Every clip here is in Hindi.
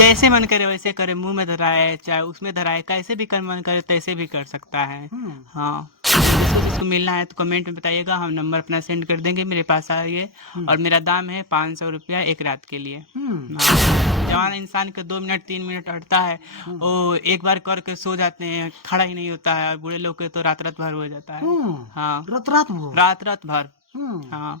जैसे मन करे वैसे करे, मुंह में धराए चाहे उसमें धराए, कैसे भी कर मन करे तैसे भी कर सकता है। हाँ, जिसको जिसको मिलना है तो कमेंट में बताइएगा, हम नंबर अपना सेंड कर देंगे, मेरे पास आइए। और मेरा दाम है 500 रुपया एक रात के लिए। हाँ, जवान इंसान के 2 मिनट 3 मिनट हटता है, वो एक बार करके सो जाते हैं, खड़ा ही नहीं होता है। और बूढ़े लोग के तो रात रात भर हो जाता है। हाँ, रात रात में रात रात भर। हाँ,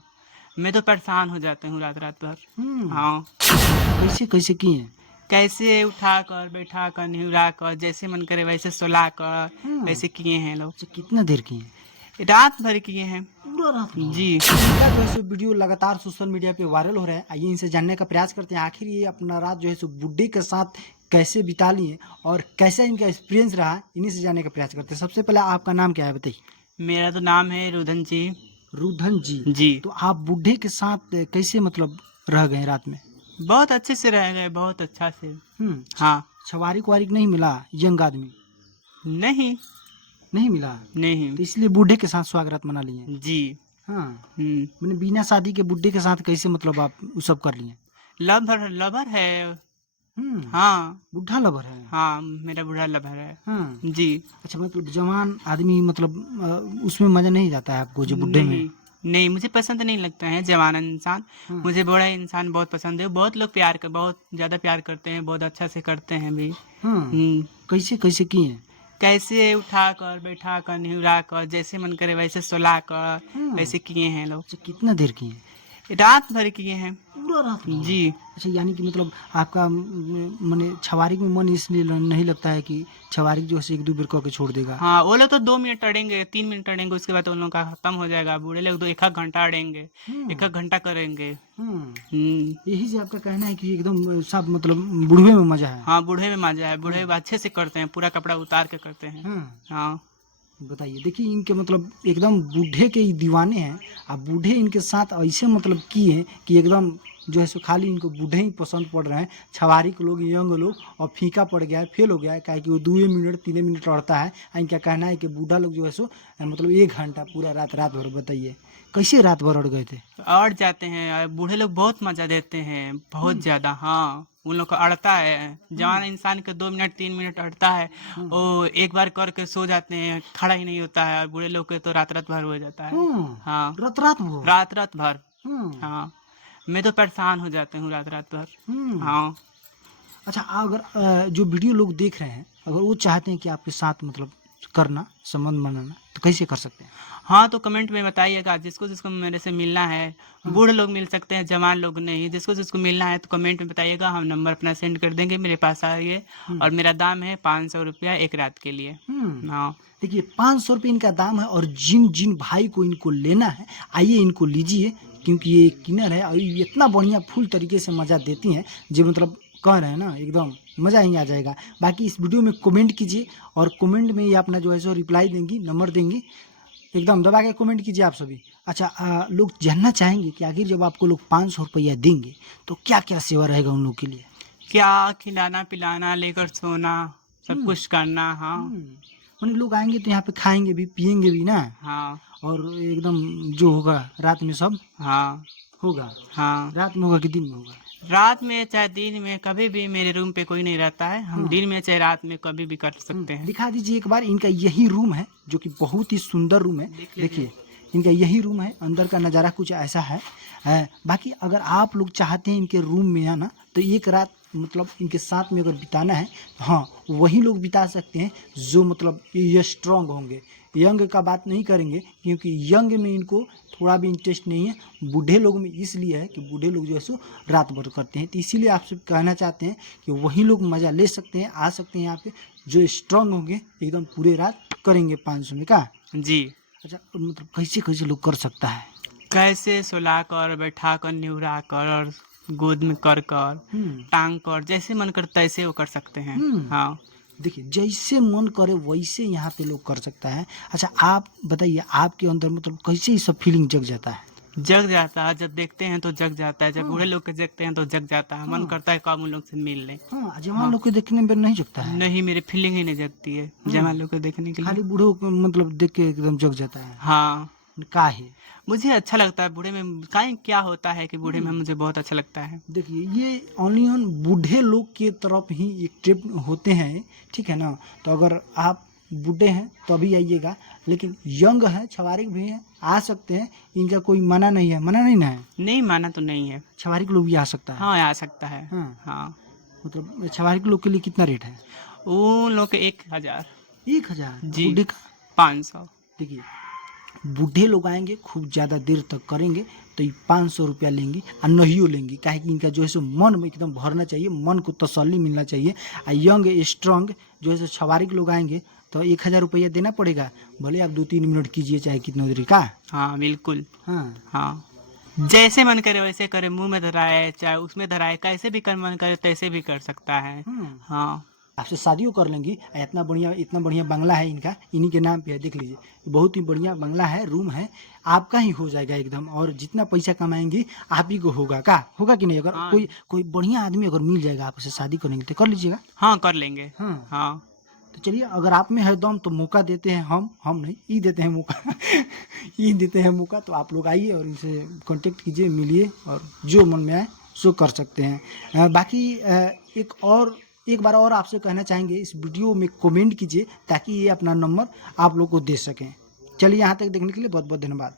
मैं तो परेशान हो जाते हूँ रात रात भर। हाँ, कैसे कैसे किए? कैसे उठा कर बैठा कर निहुरा कर, जैसे मन करे वैसे सुला कर, ऐसे किए हैं लोग। अच्छा, कितना देर किए? रात भर किए हैं। पूरा रात भर? जी। इनका जो है सो वीडियो लगातार सोशल मीडिया पे वायरल हो रहा है। आइए इनसे जानने का प्रयास करते हैं, आखिर ये अपना रात जो है सो बुड्ढे के साथ कैसे बिता लिए और कैसा इनका एक्सपीरियंस रहा, इन्हीं से जानने का प्रयास करते हैं। सबसे पहले आपका नाम क्या है बताइए? मेरा तो नाम है रुदन जी। रुधन जी। जी। तो आप बुड्ढे के साथ कैसे मतलब रह गए रात में? बहुत अच्छे से रह गए, बहुत अच्छा से। हम्म। हाँ। छवारिक वारिक नहीं मिला? यंग आदमी नहीं। नहीं मिला? नहीं। तो इसलिए बूढ़े के साथ स्वागत मना लिए? जी। हाँ। हम्म। मैंने बिना शादी के बुड्ढे के साथ कैसे मतलब आप वो सब कर लिए? लवर लवर है। हम्म। हाँ। बुढ़ा लवर है? हाँ, मेरा बूढ़ा लवर है। हाँ। जी। अच्छा, मतलब जवान आदमी मतलब उसमें मजा नहीं जाता है आपको जो बुड्ढे में? नहीं नहीं, मुझे पसंद नहीं लगता है जवान इंसान। हाँ। मुझे बूढ़ा इंसान बहुत पसंद है। बहुत लोग प्यार कर, बहुत ज्यादा प्यार करते हैं, बहुत अच्छा से करते हैं भी। हाँ। कैसे कैसे किए? कैसे उठा कर बैठा कर निहुरा कर, जैसे मन करे वैसे सुला कर, ऐसे किए हैं लोग। अच्छा, कितना देर किए? रात भर किए हैं। पूरा रात भर? जी। अच्छा, यानी कि मतलब आपका माने छवारिक में मन इसलिए नहीं लगता है कि छवारिक जो है एक दो बेर कह के छोड़ देगा? हाँ, वो लोग तो 2 मिनट अड़ेंगे, 3 मिनट अड़ेंगे, उसके बाद उन लोग का खत्म हो जाएगा। बूढ़े लोग तो एक आध घंटा अड़ेंगे, एक आध घंटा करेंगे। यही से आपका कहना है कि एकदम सब मतलब बुढ़वे में मजा है? हाँ, बूढ़े में मजा है। बूढ़े अच्छे से करते हैं, पूरा कपड़ा उतार के करते हैं। हाँ। बताइए, देखिए इनके मतलब एकदम बूढ़े के ही दीवाने हैं। अब बूढ़े इनके साथ ऐसे मतलब किए हैं कि एकदम जो है सो खाली इनको बूढ़े ही पसंद पड़ रहे हैं। छवारी के लोग, यंग लोग, और फीका पड़ गया है, फेल हो गया है, काहे कि वो 2 मिनट 3 मिनट लड़ता है। इनका कहना है कि बूढ़ा लोग जो है सो मतलब 1 घंटा पूरा रात रात भर। बताइए कैसे रात भर अड़ गए थे? अड़ जाते हैं, और बूढ़े लोग बहुत मजा देते हैं, बहुत ज्यादा। हाँ, उन लोग को अड़ता है। जवान इंसान के 2 मिनट 3 मिनट अड़ता है, वो एक बार करके सो जाते हैं, खड़ा ही नहीं होता है। और बूढ़े लोग के तो रात रात भर हो जाता है। हाँ, रात रात भर? रात रात भर। हाँ, मैं तो परेशान हो जाते हूँ रात रात भर। हाँ। अच्छा, अगर जो वीडियो लोग देख रहे हैं, अगर वो चाहते हैं कि आपके साथ मतलब करना, संबंध बनाना, तो कैसे कर सकते हैं? हाँ, तो कमेंट में बताइएगा, जिसको जिसको मेरे से मिलना है। बूढ़े लोग मिल सकते हैं, जवान लोग नहीं। जिसको जिसको मिलना है तो कमेंट में बताइएगा, हम नंबर अपना सेंड कर देंगे, मेरे पास आइए। और मेरा दाम है 500 रुपया एक रात के लिए। हाँ। देखिए 500 रुपये इनका दाम है, और जिन जिन भाई को इनको लेना है आइए इनको लीजिए, क्योंकि ये किनर है और ये इतना बढ़िया फुल तरीके से मज़ा देती हैं जो मतलब कह रहे हैं ना, एकदम मज़ा ही आ जाएगा। बाकी इस वीडियो में कमेंट कीजिए, और कमेंट में ये अपना जो है सो रिप्लाई देंगी, नंबर देंगी, एकदम दबा के कमेंट कीजिए आप सभी। अच्छा, लोग जानना चाहेंगे कि आखिर जब आपको लोग 500 रुपया देंगे तो क्या क्या सेवा रहेगा उन लोग के लिए? क्या खिलाना पिलाना, लेकर सोना, सब कुछ करना। हाँ। मैंने लोग आएंगे तो यहाँ पे खाएंगे भी पिएंगे भी ना? हाँ। और एकदम जो होगा रात में सब हाँ। होगा? हाँ, रात में होगा कि दिन में होगा? रात में चाहे दिन में, कभी भी। मेरे रूम पे कोई नहीं रहता है, हम दिन में चाहे रात में कभी भी कर सकते हैं। दिखा दीजिए एक बार, इनका यही रूम है जो कि बहुत ही सुंदर रूम है। देखिए इनका यही रूम है, अंदर का नज़ारा कुछ ऐसा है। बाकी अगर आप लोग चाहते हैं इनके रूम में आना, तो एक रात मतलब इनके साथ में अगर बिताना है तो हाँ, वही लोग बिता सकते हैं जो मतलब ये स्ट्रांग होंगे। यंग का बात नहीं करेंगे, क्योंकि यंग में इनको थोड़ा भी इंटरेस्ट नहीं है। बूढ़े लोग में इसलिए है कि बूढ़े लोग जो है सो रात भर करते हैं, तो इसीलिए आपसे कहना चाहते हैं कि वही लोग मज़ा ले सकते हैं, आ सकते हैं यहाँ पे, जो स्ट्रांग होंगे एकदम पूरे रात करेंगे 500 में का। जी। अच्छा, मतलब कैसे कैसे लोग कर सकता है? कैसे सुला कर बैठा कर निहुरा कर, और गोद में कर कर, टांग कर, जैसे मन कर तैसे वो कर सकते हैं। हाँ। देखिए जैसे मन करे वैसे यहाँ पे लोग कर सकता है। अच्छा, आप बताइए आपके अंदर मतलब कैसे ये सब फीलिंग जग जाता है? जग जाता है, जब देखते हैं तो जग जाता है। जब बूढ़े लोग के देखते हैं तो जग जाता है, मन करता है कब उन लोग से मिल लें। जवान लोग के देखने में नहीं जगता है? नहीं, मेरी फीलिंग ही नहीं जगती है जवान लोग को देखने के लिए। खाली बूढ़ों को मतलब देख के एकदम जग जाता है? हाँ। का है? मुझे अच्छा लगता है बूढ़े में काहे क्या होता है कि बूढ़े में मुझे बहुत अच्छा लगता है। देखिए ये ओनली ऑन बूढ़े लोग के तरफ ही एक ट्रिप होते हैं, ठीक है ना। तो अगर आप बूढ़े हैं तो अभी आइएगा, लेकिन यंग है, छवारिक भी हैं, आ सकते हैं, इनका कोई मना नहीं है, मना नहीं ना है। नहीं माना तो नहीं है। छवारिक लोग भी आ सकता है। हाँ आ सकता है। हाँ। हाँ मतलब छवारिक लोग के लिए कितना रेट है? उन लोग के 1000। 1000? जी। बूढ़े का? 500। देखिए बूढ़े लोग आएंगे खूब ज़्यादा देर तक करेंगे तो ये 500 रुपया लेंगी और नहीं लेंगी, काहे कि इनका जो है सो मन में एकदम भरना चाहिए, मन को तसल्ली मिलना चाहिए। और यंग स्ट्रांग जो है सो छवारिक लोग आएंगे तो 1000 रुपया देना पड़ेगा, भले आप 2-3 मिनट कीजिए चाहे कितना देर का। हाँ बिल्कुल। हाँ हाँ जैसे मन करे वैसे करे, मुंह में धराए चाहे उसमें धराए, कैसे भी कर मन करे तैसे भी कर सकता है। हाँ आपसे शादियों कर लेंगी। इतना बढ़िया बंगला है इनका, इन्हीं के नाम पे है, देख लीजिए बहुत ही बढ़िया बंगला है, रूम है, आपका ही हो जाएगा एकदम। और जितना पैसा कमाएंगी आप ही को होगा, का होगा कि नहीं? अगर हाँ। कोई बढ़िया आदमी अगर मिल जाएगा आपसे शादी करेंगे तो कर लीजिएगा। हाँ कर लेंगे। हाँ हाँ तो चलिए, अगर आप में है दम तो मौका देते हैं हम नहीं, ई देते हैं मौका ई देते हैं मौका। तो आप लोग आइए और इनसे कांटेक्ट कीजिए, मिलिए और जो मन में आए सो कर सकते हैं। बाकी एक बार और आपसे कहना चाहेंगे, इस वीडियो में कमेंट कीजिए ताकि ये अपना नंबर आप लोग को दे सकें। चलिए यहाँ तक देखने के लिए बहुत बहुत धन्यवाद।